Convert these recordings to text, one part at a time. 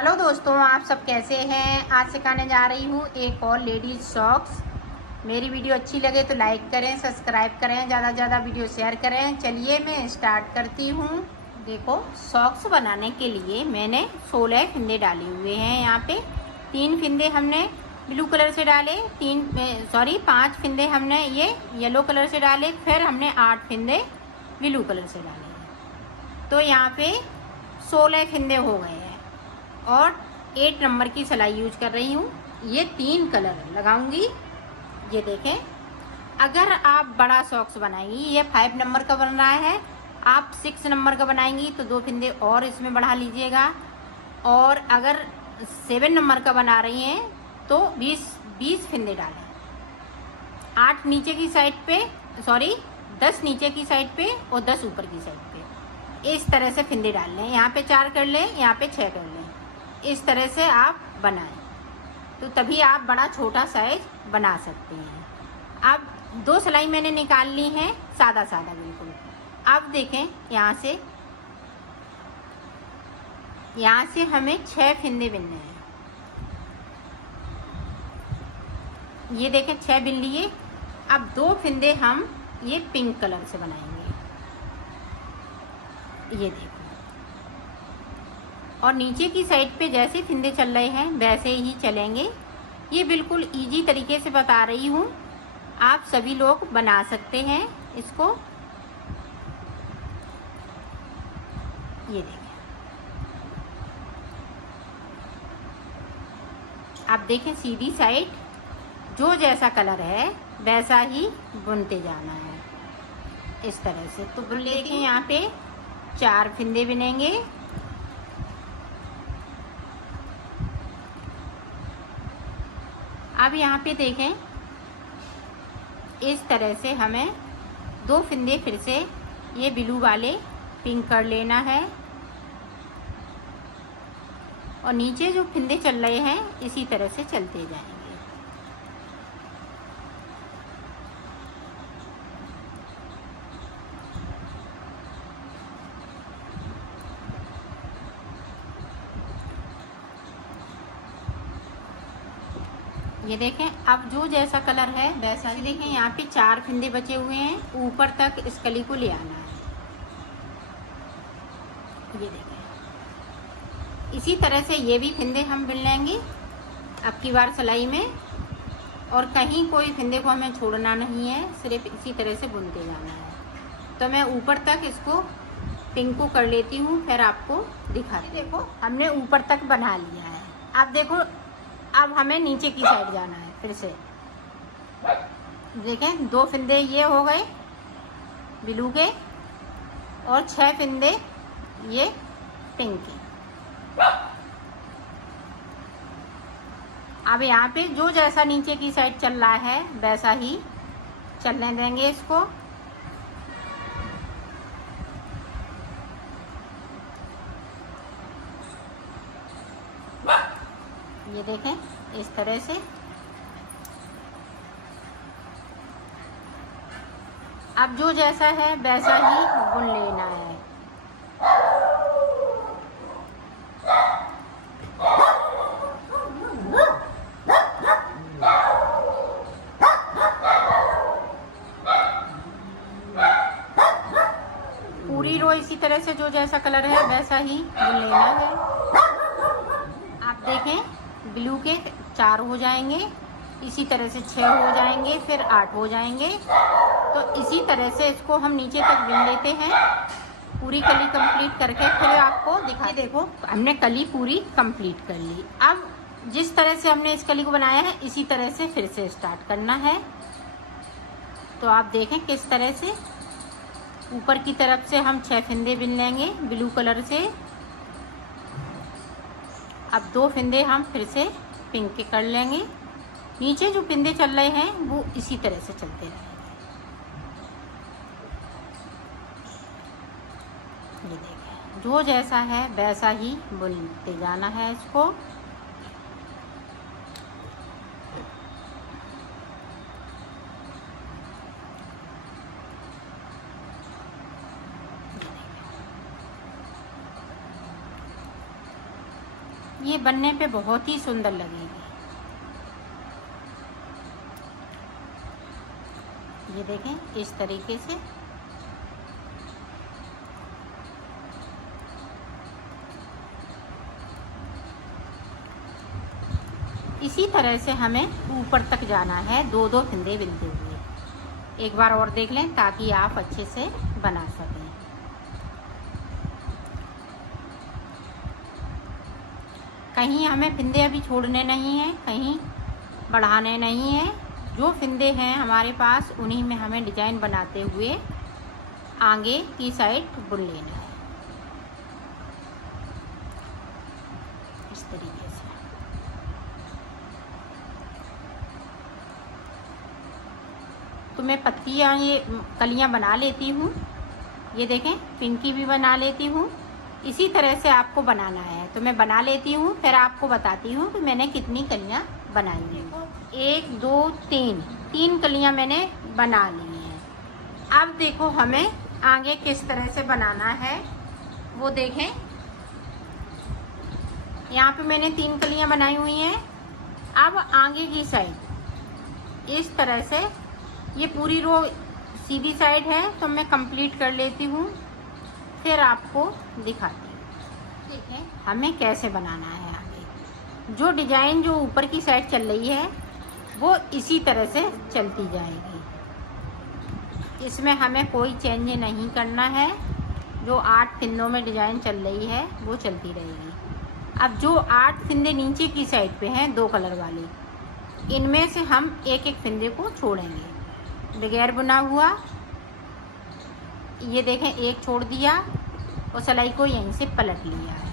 Hello दोस्तों, आप सब कैसे हैं। आज सिखाने जा रही हूँ एक और लेडीज सॉक्स। मेरी वीडियो अच्छी लगे तो लाइक करें, सब्सक्राइब करें, ज़्यादा से ज़्यादा वीडियो शेयर करें। चलिए मैं स्टार्ट करती हूँ। देखो, सॉक्स बनाने के लिए मैंने 16 फिंदे डाले हुए हैं। यहाँ पे 3 फिंदे हमने ब्लू कलर से डाले, 5 फिंदे हमने ये येलो कलर से डाले, फिर हमने 8 फिंदे ब्लू कलर से डाले। तो यहाँ पे 16 फिंदे हो गए हैं और 8 नंबर की सिलाई यूज कर रही हूँ। ये 3 कलर लगाऊंगी। ये देखें, अगर आप बड़ा सॉक्स बनाएंगी, ये 5 नंबर का बन रहा है, आप 6 नंबर का बनाएंगी तो 2 फिंदे और इसमें बढ़ा लीजिएगा। और अगर 7 नंबर का बना रही हैं तो 20 फिंदे डालें। 8 नीचे की साइड पे, 10 नीचे की साइड पे और 10 ऊपर की साइड पे। इस तरह से फिंदे डाल लें। यहाँ पे 4 कर लें, यहाँ पे 6 कर लें। इस तरह से आप बनाएं तो तभी आप बड़ा छोटा साइज बना सकते हैं। अब 2 सिलाई मैंने निकाल ली हैं, सादा सादा बिल्कुल। अब देखें, यहाँ से हमें 6 फिंदे बिनने हैं। ये देखें, 6 बिन लिए। अब 2 फिंदे हम ये पिंक कलर से बनाएंगे। ये देखो, और नीचे की साइड पे जैसे फिंदे चल रहे हैं वैसे ही चलेंगे। ये बिल्कुल इजी तरीके से बता रही हूँ, आप सभी लोग बना सकते हैं इसको। ये देखें, आप देखें, सीधी साइड जो जैसा कलर है वैसा ही बुनते जाना है इस तरह से। तो बुन लेते हैं। यहाँ पे 4 फिंदे बिनेंगे। अब यहाँ पे देखें, इस तरह से हमें 2 फिंदे फिर से ये ब्लू वाले पिंक कर लेना है और नीचे जो फिंदे चल रहे हैं इसी तरह से चलते जाएंगे। ये देखें, अब जो जैसा कलर है वैसा ही। देखें, यहाँ पे 4 फिंदे बचे हुए हैं, ऊपर तक इस कली को ले आना है। ये देखें, इसी तरह से ये भी फिंदे हम बिन लेंगे अब की बार सिलाई में। और कहीं कोई फिंदे को हमें छोड़ना नहीं है, सिर्फ इसी तरह से बुनते जाना है। तो मैं ऊपर तक इसको पिंक को कर लेती हूँ, फिर आपको दिखाती हूँ। देखो, हमने ऊपर तक बना लिया है। अब देखो, अब हमें नीचे की साइड जाना है। फिर से देखें, 2 फिंदे ये हो गए ब्लू के और 6 फिंदे ये पिंक के। अब यहाँ पे जो जैसा नीचे की साइड चल रहा है वैसा ही चलने देंगे इसको। ये देखें, इस तरह से। अब जो जैसा है वैसा ही बुन लेना है। पूरी रो इसी तरह से जो जैसा कलर है वैसा ही बुन लेना है। आप देखें, ब्लू के 4 हो जाएंगे, इसी तरह से 6 हो जाएंगे, फिर 8 हो जाएंगे। तो इसी तरह से इसको हम नीचे तक बिन लेते हैं। पूरी कली कंप्लीट करके फिर आपको दिखा। देखो, हमने कली पूरी कंप्लीट कर ली। अब जिस तरह से हमने इस कली को बनाया है इसी तरह से फिर से स्टार्ट करना है। तो आप देखें किस तरह से ऊपर की तरफ से हम 6 फिंदे बिन लेंगे ब्लू कलर से। अब 2 फिंदे हम फिर से पिंक के कर लेंगे। नीचे जो फिंदे चल रहे हैं वो इसी तरह से चलते रहेंगे। ये देखिए, जो जैसा है वैसा ही बुनते जाना है इसको। ये बनने पे बहुत ही सुंदर लगेगी। ये देखें इस तरीके से। इसी तरह से हमें ऊपर तक जाना है, दो दो फंदे बिनते हुए। एक बार और देख लें ताकि आप अच्छे से बना सकें। कहीं हमें फिंदे अभी छोड़ने नहीं हैं, कहीं बढ़ाने नहीं हैं। जो फिंदे हैं हमारे पास उन्हीं में हमें डिजाइन बनाते हुए आगे की साइड बुन लेना है, इस तरीके से। तो मैं पत्तियाँ, ये कलियाँ बना लेती हूँ। ये देखें पिंकी भी बना लेती हूँ। इसी तरह से आपको बनाना है, तो मैं बना लेती हूँ, फिर आपको बताती हूँ कि मैंने कितनी कलियाँ बनाई हैं। 1 2 3 कलियाँ मैंने बना ली हैं। अब देखो हमें आगे किस तरह से बनाना है वो देखें। यहाँ पे मैंने 3 कलियाँ बनाई हुई हैं। अब आगे की साइड इस तरह से, ये पूरी रो सीधी साइड है तो मैं कंप्लीट कर लेती हूँ, फिर आपको दिखाती हूँ। देखें हमें कैसे बनाना है। आगे जो डिजाइन जो ऊपर की साइड चल रही है वो इसी तरह से चलती जाएगी। इसमें हमें कोई चेंज नहीं करना है। जो 8 फिंदों में डिजाइन चल रही है वो चलती रहेगी। अब जो 8 फिंदे नीचे की साइड पे हैं 2 कलर वाले, इनमें से हम एक एक फिंदे को छोड़ेंगे। बगैर बुना हुआ ये देखें एक छोड़ दिया और सिलाई को यहीं से पलट लिया है।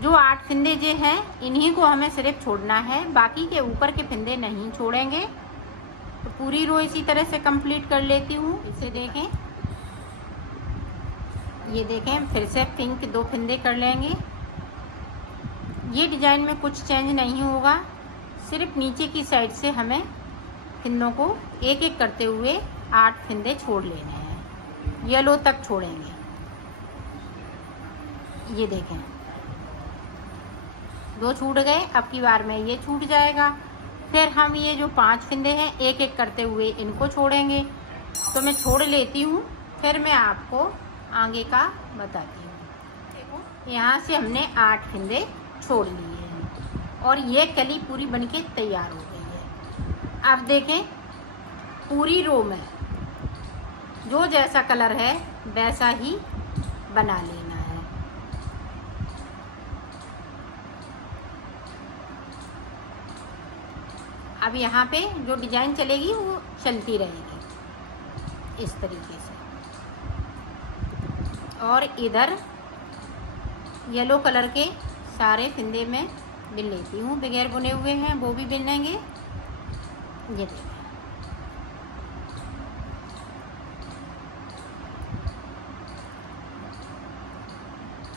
जो 8 फिंदे जो हैं इन्हीं को हमें सिर्फ छोड़ना है, बाकी के ऊपर के फिंदे नहीं छोड़ेंगे। तो पूरी रो इसी तरह से कंप्लीट कर लेती हूँ। इसे देखें, ये देखें फिर से पिंक 2 फिंदे कर लेंगे। ये डिजाइन में कुछ चेंज नहीं होगा, सिर्फ नीचे की साइड से हमें फिंदों को एक एक करते हुए 8 फिंदे छोड़ लेने हैं। येलो तक छोड़ेंगे। ये देखें 2 छूट गए, अब की बार में ये छूट जाएगा। फिर हम ये जो 5 फिंदे हैं एक एक करते हुए इनको छोड़ेंगे। तो मैं छोड़ लेती हूँ, फिर मैं आपको आगे का बताती हूँ। देखो यहाँ से हमने 8 फिंदे छोड़ लिए हैं और ये कली पूरी बनके तैयार हो गई है। अब देखें पूरी रो में जो जैसा कलर है वैसा ही बना लेना है। अब यहाँ पे जो डिजाइन चलेगी वो चलती रहेगी इस तरीके से। और इधर येलो कलर के सारे फिंदे में बिन लेती हूँ। बगैर बुने हुए हैं वो भी बिन लेंगे। ये देखिए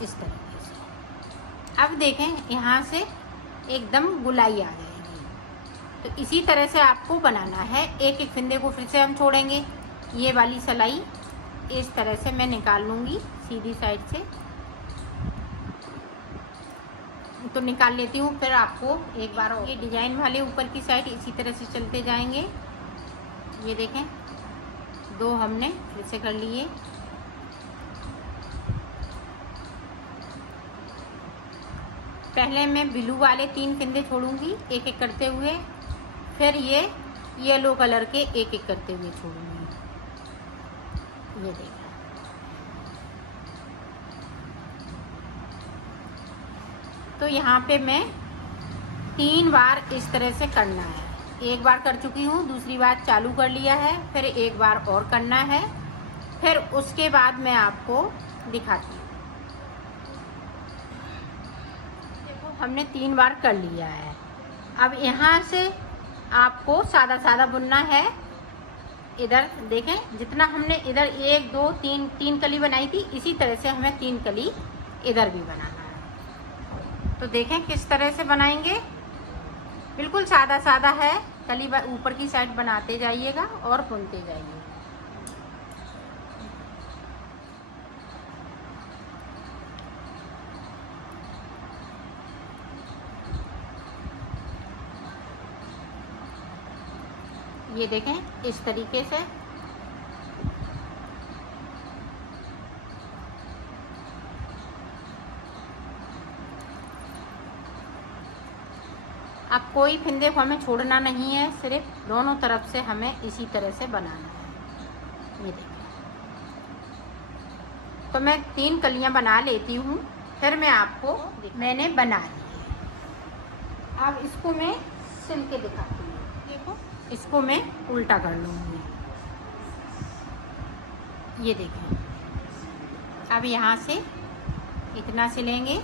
इस तरीके से। अब देखें यहाँ से एकदम गुलाई आ जाएगी। तो इसी तरह से आपको बनाना है। एक एक फिंदे को फिर से हम छोड़ेंगे। ये वाली सिलाई इस तरह से मैं निकाल लूँगी सीधी साइड से, तो निकाल लेती हूँ। फिर आपको एक बार ये डिजाइन वाले ऊपर की साइड इसी तरह से चलते जाएंगे। ये देखें 2 हमने फिर से कर लिए। पहले मैं ब्लू वाले 3 फिंदे छोड़ूंगी एक एक करते हुए, फिर ये येलो कलर के एक एक करते हुए छोड़ूंगी। ये देखिए तो यहाँ पे मैं 3 बार इस तरह से करना है। एक बार कर चुकी हूँ, दूसरी बार चालू कर लिया है, फिर एक बार और करना है, फिर उसके बाद मैं आपको दिखाती हूँ। देखो हमने 3 बार कर लिया है। अब यहाँ से आपको सादा सादा बुनना है। इधर देखें जितना हमने इधर 1 2 3 कली बनाई थी, इसी तरह से हमें 3 कली इधर भी बनाना है। तो देखें किस तरह से बनाएंगे। बिल्कुल सादा सादा है। कली ऊपर की साइड बनाते जाइएगा और बुनते जाइए। ये देखें इस तरीके से। अब कोई फिंदे को हमें छोड़ना नहीं है, सिर्फ दोनों तरफ से हमें इसी तरह से बनाना है। ये देखिए, तो मैं 3 कलियां बना लेती हूँ, फिर मैं आपको मैंने बना ली। अब इसको मैं सिल के दिखाती हूँ। देखो, इसको मैं उल्टा कर लूँगी। ये देखें, अब यहाँ से इतना सिलेंगे,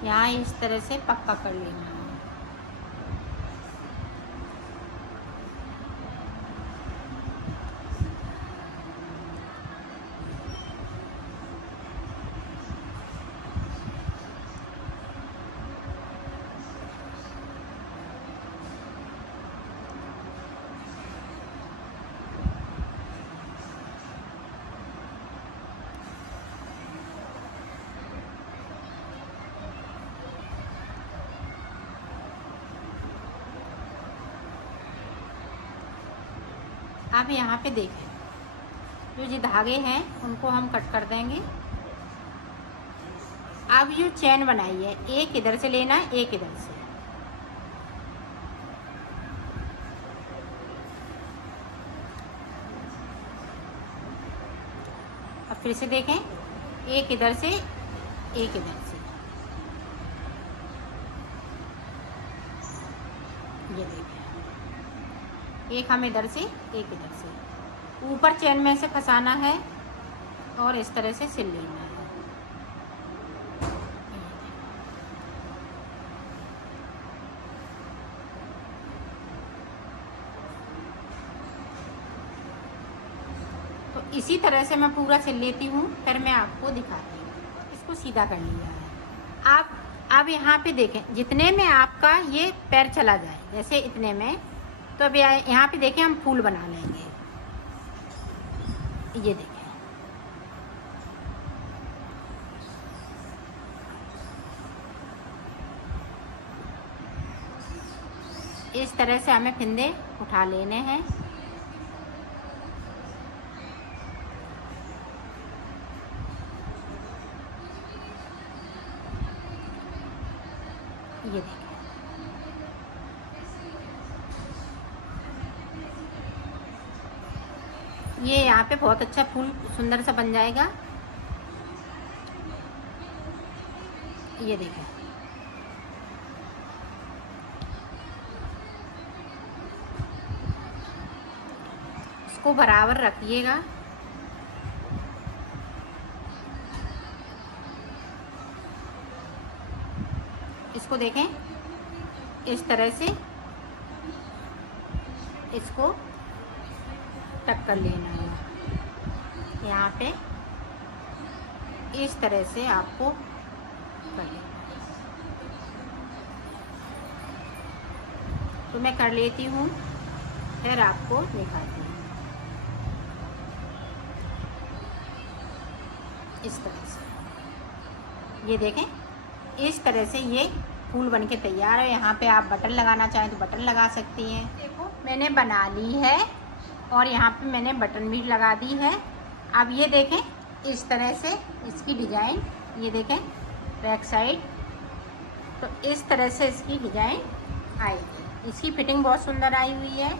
यहाँ इस तरह से पक्का कर लेना है। अब यहाँ पे देखें, जो ये धागे हैं उनको हम कट कर देंगे। अब जो चैन बनाई है, एक इधर से लेना है, एक इधर से। अब फिर से देखें, एक इधर से, एक इधर से। ये देखें, एक हम इधर से, एक इधर से। ऊपर चैन में से फंसाना है और इस तरह से सिल लेना है। तो इसी तरह से मैं पूरा सिल लेती हूँ, फिर मैं आपको दिखाती हूँ। इसको सीधा कर लिया है। अब यहाँ पे देखें, जितने में आपका ये पैर चला जाए, जैसे इतने में, तो अब यहाँ पे देखें हम फूल बना लेंगे। ये देखें, इस तरह से हमें फिंदे उठा लेने हैं। ये देखें, ये यहाँ पे बहुत अच्छा फूल सुंदर सा बन जाएगा। ये देखें, इसको बराबर रखिएगा। इसको देखें, इस तरह से इसको टक कर लेना है। यहाँ पे इस तरह से आपको कर लेना है। तो मैं कर लेती हूँ, फिर आपको दिखाती हूँ। इस तरह से ये देखें, इस तरह से ये फूल बनके तैयार है। यहाँ पे आप बटन लगाना चाहें तो बटन लगा सकती हैं। देखो, मैंने बना ली है और यहाँ पे मैंने बटन भी लगा दी है। अब ये देखें, इस तरह से इसकी डिज़ाइन, ये देखें बैक साइड, तो इस तरह से इसकी डिज़ाइन आएगी। इसकी फिटिंग बहुत सुंदर आई हुई है।